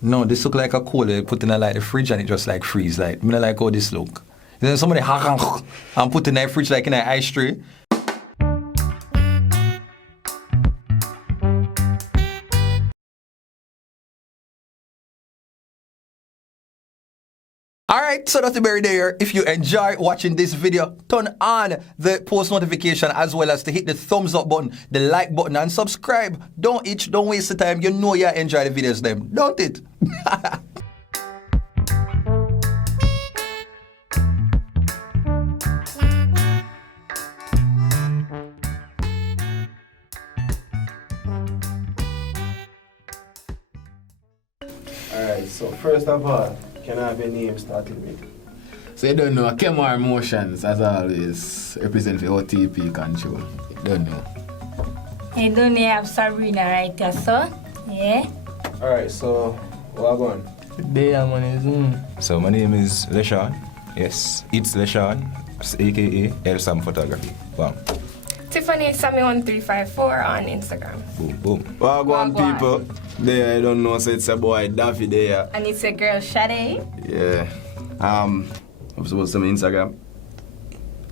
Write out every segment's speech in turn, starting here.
No, this look like a cola you put in a, like, the fridge and it just like freeze. Like, I don't like how this look. Then somebody and put in the fridge like in an ice tray. Alright, so that's the very there. If you enjoy watching this video, turn on the post notification as well as to hit the thumbs up button, the like button, and subscribe. Don't itch, don't waste the time. You know you enjoy the videos them, don't it? Alright, so first of all, can I have your name starting with? So you don't know, Kemar Emotions, as always, represent for OTP control. You don't know. You don't have Sabrina right here, so? Yeah? Alright, so, what going? So my name is Leshan. Yes, it's Leshan, aka Elsam Photography. Wow. Tiffany Sammy1354 on Instagram. Boom, boom. What going, Wagwan. people? There, I don't know, so it's a boy, Daffy there. And it's a girl, Shade. Yeah. I'm supposed to be Instagram.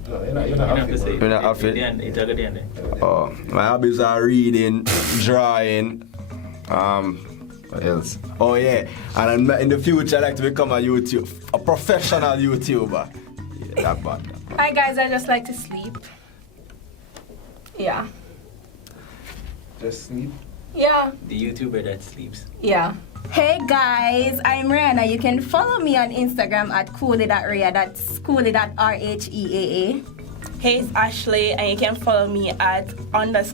No, you're not off it. You're not off it? It's a good end. Oh, my hobbies are reading, drawing, what else? Oh yeah, and in the future I like to become a professional YouTuber. Yeah, that bad. Hi guys, I just like to sleep. Yeah. Just sleep? Yeah. The YouTuber that sleeps. Yeah. Hey guys, I'm Rihanna. You can follow me on Instagram at cooley.rhea. That's cooley.rheaa. Hey, it's Ashley, and you can follow me at _.ash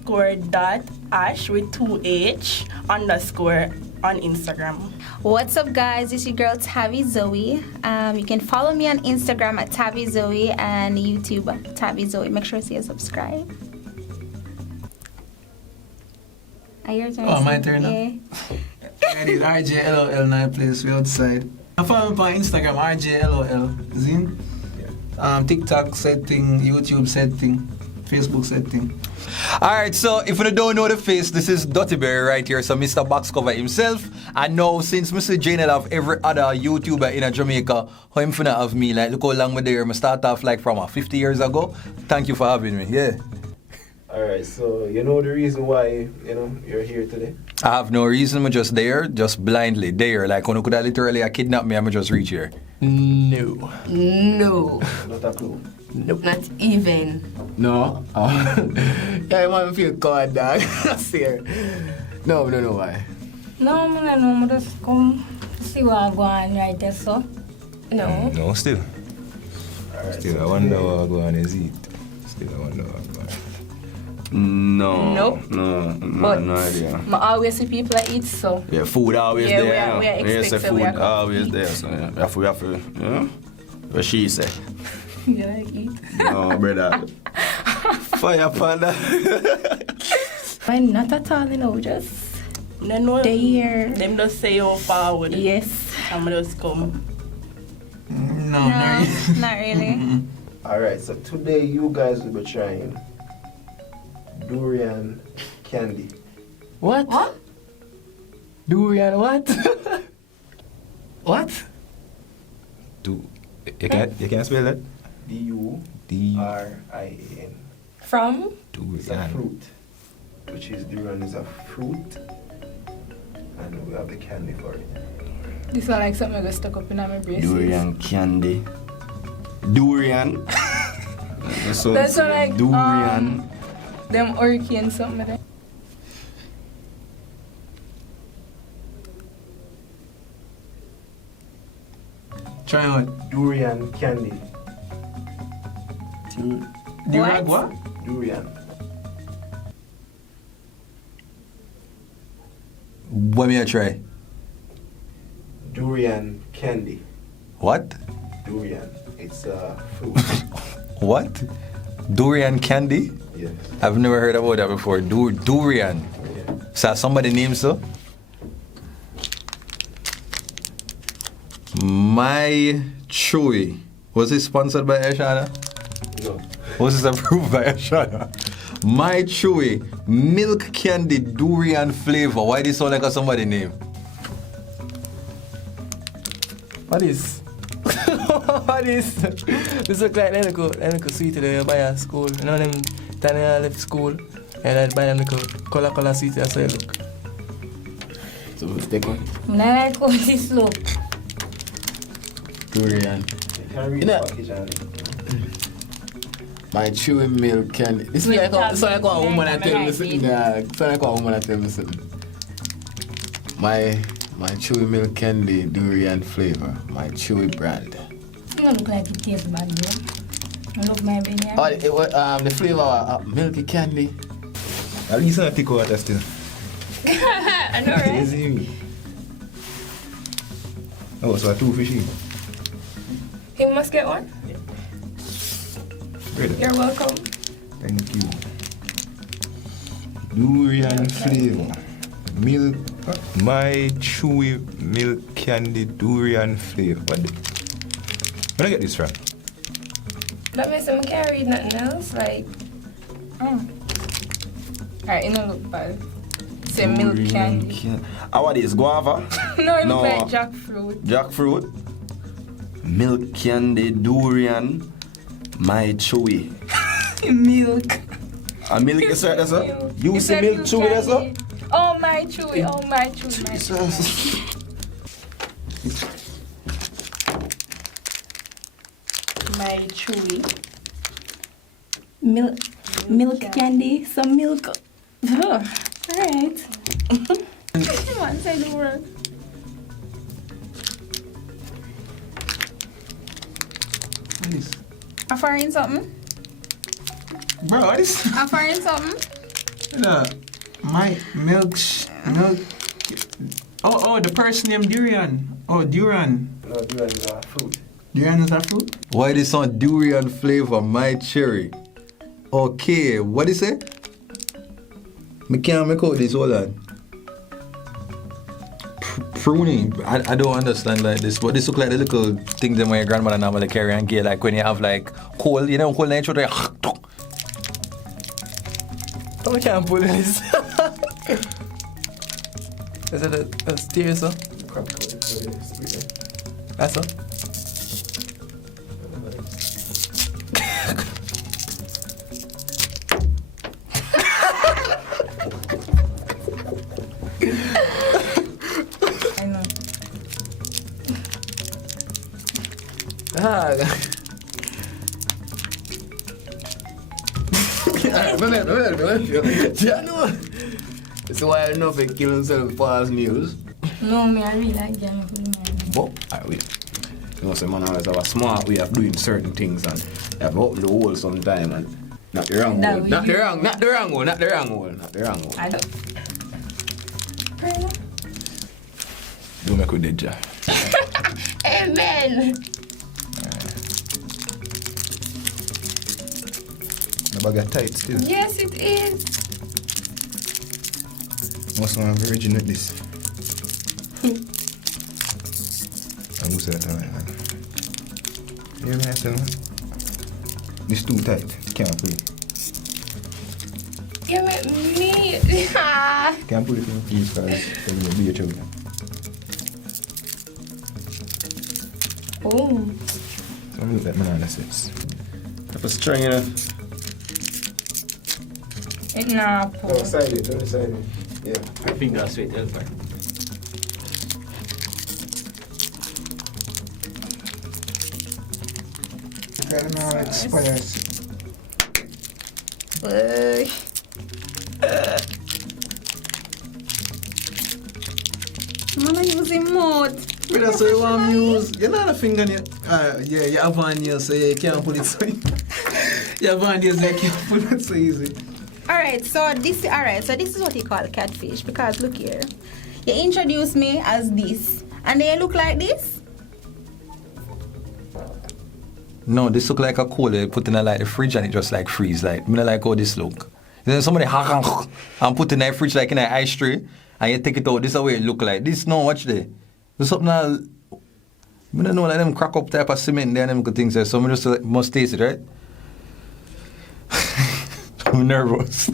with 2h _ on Instagram. What's up, guys? It's your girl Tavi Zoe. You can follow me on Instagram at Tavi Zoe and YouTube at Tavi Zoe. Make sure to subscribe. Your turn. Oh, my turn now? Yeah. I did RJLOL, now place we outside. I follow me on Instagram, RJLOL. Zin? TikTok setting, YouTube setting, Facebook setting. Alright, so if you don't know the face, this is Dirty Berry right here, so Mr. Box Cover himself. And now, since Mr. Jnel have every other YouTuber in Jamaica, how him finna have me? Like, look how long we're there. I start off like from 50 years ago. Thank you for having me, yeah. Alright, so you know the reason why, you're here today? I have no reason, I'm just there, just blindly there. Like, when you could have literally kidnapped me, I'm just reach here. No. No. Not a clue. Nope. Not even. No? Yeah, I want to feel cold, dog. Here. No, why. No, I just come see what I'm going right there, so. No. No, still. Alright, Still, so I wonder what going is eat. Still, I wonder what going. No. Nope. No idea. I always see people that eat, so. Yeah, food always Yeah, there. we are expected, food we are always eat. there. So yeah, we have to, what she say? You like eat? No, brother. Fire panda. Fine, not at all, just. No, There. them just say how forward. Yes. I'm just come. No, Not really. Alright, so today you guys will be trying Durian candy. What? What? Durian what? What? You can't spell that? Durian. From? It's a fruit, which is durian is a fruit, and we have the candy for it. This one like something I got stuck up in my braces. Durian candy. Durian. That's what like Durian. Them hurricane something like that. Try what? Durian candy. Durian what? Durian. What may I try? Durian candy. What? Durian. It's a fruit. What? Durian candy? Yes. I've never heard about that before. Durian. Yeah. So somebody named so? My Chewy. Was it sponsored by Ashana? No. Was this approved by Ashana? My Chewy milk candy durian flavor. Why this sound like a somebody name? What is? What is? This look like they look sweet they buy at school. You know them tiny left school and I buy them color sweet as well look. So let's take one. I like how this look. Durian. You know, my chewy milk candy. This is like a woman that tell me something. Yeah, it's like a woman that tell me something. My chewy milk candy durian flavor. My chewy brand. It don't look like it tastes bad, bro. I love my baby. Oh, the flavor milky candy. At least I take water still. I know, right? Easy. Oh, so 2 fishy. He must get one. Ready? You're welcome. Thank you. Durian flavor. Milk. My chewy milk candy durian flavor. Where I get this from? That means I can't read nothing else. Like, Alright, it don't look bad. Say milk candy. What is guava? No, it look like jackfruit. Jackfruit. Milk candy, durian, my chewy. Milk. A milk is right, that's all? You It's say a milk milk chewy, that's all? candy. Oh my chewy, oh my chewy, my chewy. My chewy. Milk candy, some milk. Alright. Come on, say the word. What is? Offering something? Bro, what is? Offering something? My milk. Oh, the person named Durian. Oh, Durian. No, Durian is a fruit. Durian is a fruit? Why this on durian flavor, my cherry? Okay, what is it? Me can't make out this, hold on. Pruning, I don't understand like this, but this look like the little things that my grandmother normally carry and get, like when you have like cold, you know, cold nature, like How much can pull this? Is it a steer, sir? That's all? I know. So why I don't know if he kill himself with false news. No, me, I really like jam. But, alright, wait. You know, some man always have a smart way of doing certain things and you have to open the hole sometime and not the wrong hole. Not the wrong hole. I don't. Do make with the jar. Amen. The bag are tight still. Yes, it is. Must have a virgin with this. I will say that man. You hear me say man? This too tight. Can't pull it. You make me. Can't pull it in please because it will be a trouble. Oh. So I look like man on the sense. If it's strong enough. It nah pull. Don't side it. Yeah. I think that's sweet, that's fine. I don't know how it expires. Man, I use him mouth. But that's what you want to use. You're not a fingernail. Yeah, you have one nail, so you can't put it so easy. You have one nail, so you can't put it so easy. Alright, so this is what you call catfish, because look here. You introduce me as this, and then you look like this. no, this look like a cold. You put in a like the fridge and it just like freeze. Like, I don't like how this look. Then somebody and put in the fridge like in an ice tray, and you take it out. This is how it look like. This no, watch there. There's something I don't know, like them crack up type of cement there and them good things there. So I just like, must taste it, right? I'm nervous.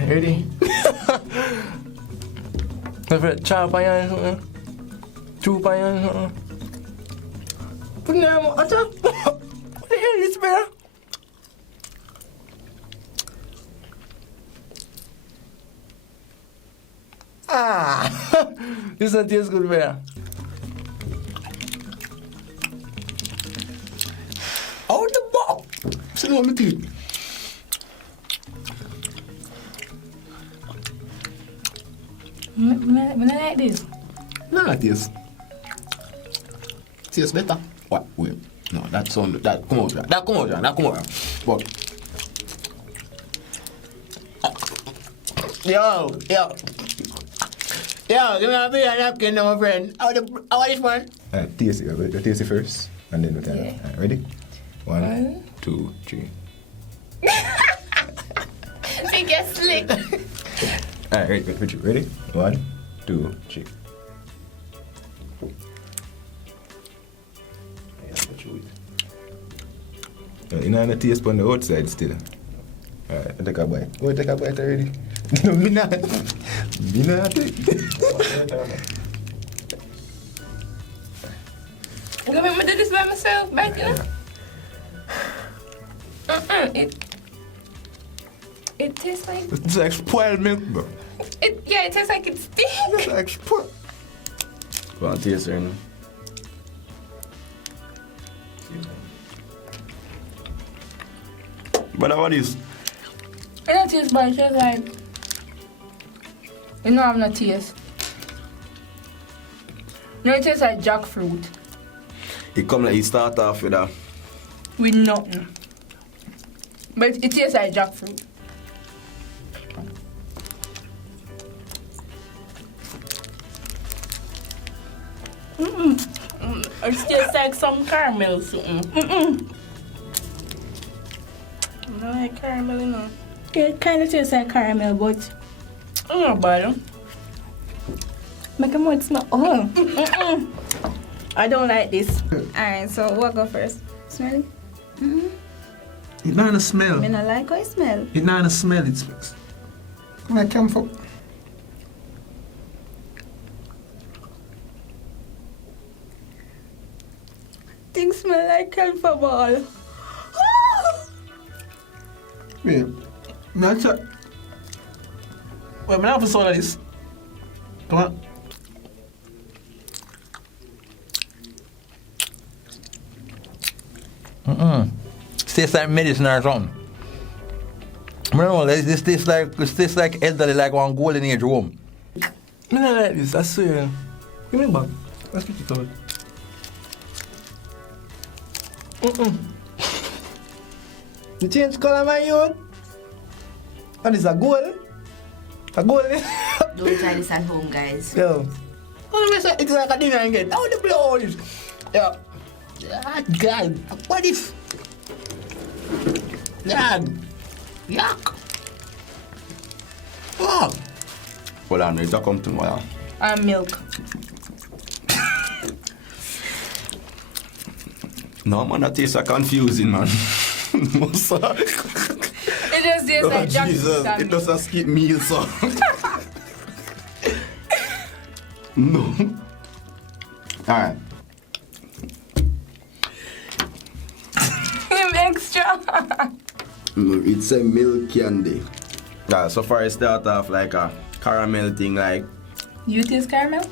Ready? Chop on you or something? Choop on you or something? Put it on my top. What the hell is this, better? This one tastes good, better. Out the box. See what me teeth. I like this. Nah, taste. Taste better. What? Wait. No, that sound. That come out. That come out. But. Yo. Yo, give me a bit of napkin now, my friend. How this one? Taste it. We'll taste it first, and then we can. Alright, ready? 1, 2, 3. Think you're slick. Alright, ready? 1, 2, 3. You know the taste on the outside still. Alright, take a bite. Oh, take a bite already. No, me not. Me not. You want me to do this by myself, back you know? It tastes like... It's like spoiled milk, bro. It tastes like it stinks. It's like spoiled. Go on, taste it, you know. But what is? It don't taste bad, it tastes like... It don't have no taste. No, it tastes like jackfruit. It come like, it start off with a... With nothing. But it tastes like jackfruit. It tastes like some caramel something. No, like caramel, you know. Yeah, it kind of tastes like caramel, but It's not bad. make a mouth smell. Oh. I don't like this. Alright, so what go first? Smell it? It not a smell. I not like how it smell. It not a smell. It's like camphor. Things smell like camphor ball. Yeah. Not try. Wait, I have a soda this. Come on. Tastes like medicine or something. I don't know, this tastes like elderly, like one golden age home. I don't like this, I swear. Give me back. Let's keep it out. You change color, my youth. And it's a gold. A gold. Don't try this at home, guys. Yo. It's like a dinner again. How the blow is? Yeah. God. What is? God. Yuck. Oh. Hold on, it's a come to me. And milk. No, man, that tastes like confusing, man. It just tastes like jackfruit. Jesus, and it doesn't skip meals, so. No. Alright. Extra. It's a milk candy. Yeah, so far it start off like a caramel thing, like You taste caramel?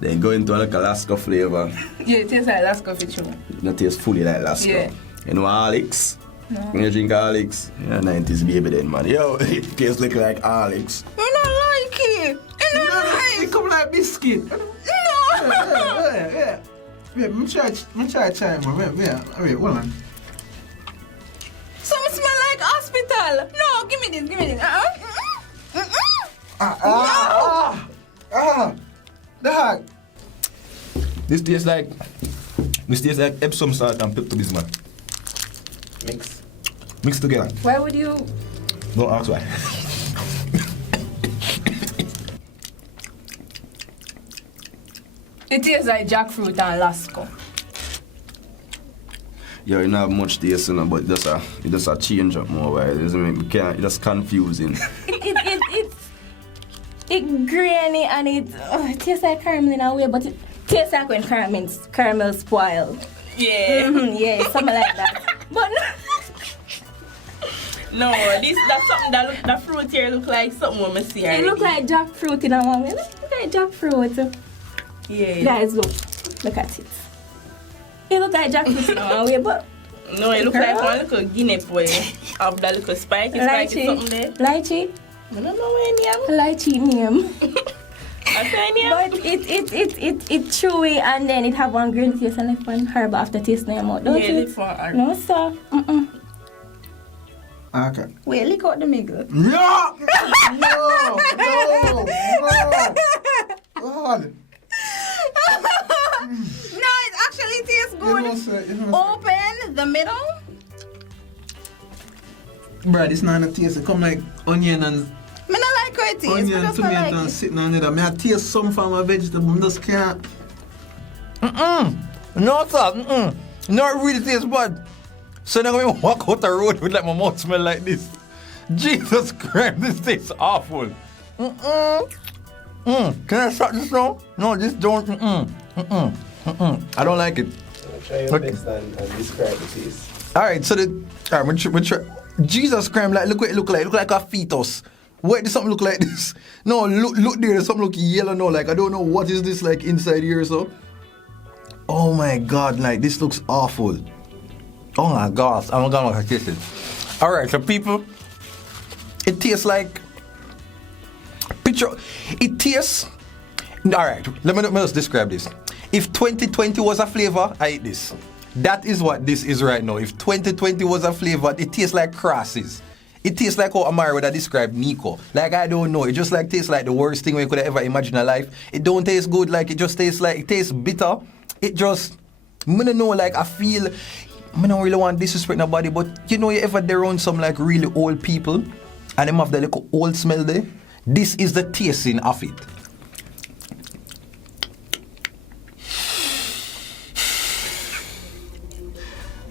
then go into like a Alaska flavor. Yeah, it tastes like Lasco for sure. It tastes fully like Alaska. Yeah. You know Alex? No. When you drink Alex, you're a 90s baby then, man. Yo, it tastes like Alex. I don't like it. I don't like It come like biscuit. Yeah. Wait, me try, man. Wait, hold on. Some smell like hospital. No, give me this. Dog. This tastes like Epsom salt and Pepto-Bismol. Mix together. Why would you? Don't ask why. It tastes like jackfruit and Lasco. Yo, you don't have much taste in it, but it just a change up more, right? It just confusing. It It grainy and it tastes like caramel in a way, but it tastes like when caramel spoiled. Yeah. Yeah, something like that. But no, that's something that fruit here look like something we see it already. look like jackfruit in a one way. Look like jackfruit. Yeah. Guys, look at it. It look like jackfruit in a one way, but no, it look like one little guinea boy of that little spiky something there. Lychee. I don't know where name. Lychee name. What's her name? But it chewy and then it have one green taste and left one herb aftertaste in your mouth, don't Yeah, you? left one herb. No, sir. Okay. Wait, lick out the middle. No! God. No, it actually tastes good. Open the middle. Bruh, this not a taste. It come like onion and Me not like how it tastes. onion, Because I tomato like and it. sitting on it. I taste some from a vegetable. I just can't. No, sir. Not really taste bad. So now when I walk out the road with like my mouth smell like this. Jesus Christ, this tastes awful. Can I start this now? No, this don't. I don't like it. Try your Okay. best and describe the taste. Alright, so we try. Jesus Christ, like look what it look like. Look like a fetus. Why does something look like this? No, look there, something look yellow now. Like I don't know what is this like inside here, so. Oh my god, like this looks awful. Oh my gosh, I'm gonna taste it. Alright, so people, it tastes like picture. It tastes. Alright, let me just describe this. If 2020 was a flavor, I eat this. That is what this is right now. If 2020 was a flavor, it tastes like crosses. It tastes like how Amari would have described Nico. Like, I don't know. It just like tastes like the worst thing we could have ever imagined in life. It don't taste good. Like, it just tastes like, it tastes bitter. It just, I don't know, like, I feel, I don't really want to disrespect nobody, but you know, you ever there around some like really old people and them have the little old smell there? This is the tasting of it.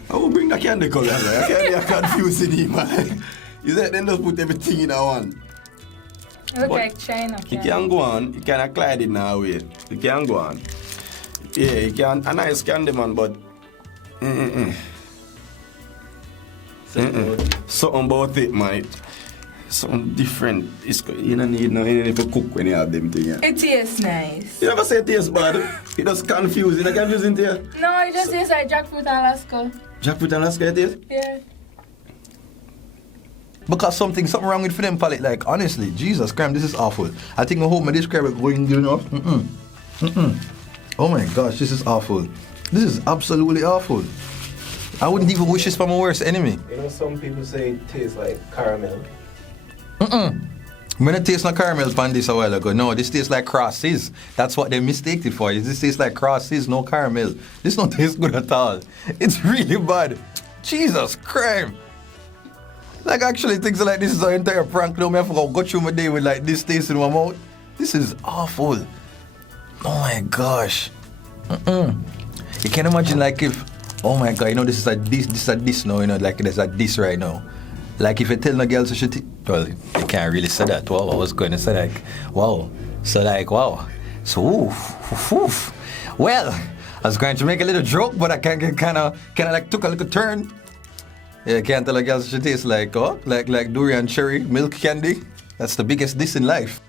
I will bring the candy color. I can't be confusing him, man. You said then just put everything in one. Look But like China. You can go on, you can glide it now, wait. You can go on. Yeah, you can, a nice candy man, but something about it, man. Something different. You don't need to cook when you have them things. It tastes nice. You never say it tastes bad. It just confusing. It's confusing to you. No, it just tastes like jackfruit and Alaska. Jackfruit and Alaska it is? Yeah. Because something wrong with them palate. Like, honestly, Jesus Christ, this is awful. I think I hope my describe it going good enough. Oh my gosh, this is awful. This is absolutely awful. I wouldn't even wish this for my worst enemy. You know, some people say it tastes like caramel. When I taste no caramel pan this a while ago, no, this tastes like crosses. That's what they mistaked it for. This tastes like crosses, no caramel. This don't taste good at all. It's really bad. Jesus Christ. Like actually things like this is an entire prank. No, I forgot go through my day with like this taste in my mouth. This is awful. Oh my gosh. You can imagine like if, oh my god, you know this is a this now, you know, like there's a this right now. Like if you tell no girl so she well, you can't really say that. Wow, I was going to say like, wow. So like, wow. So oof. Well, I was going to make a little joke, but I kind of like took a little turn. Yeah, can't tell a girl so she tastes like, oh, like durian cherry milk candy. That's the biggest diss in life.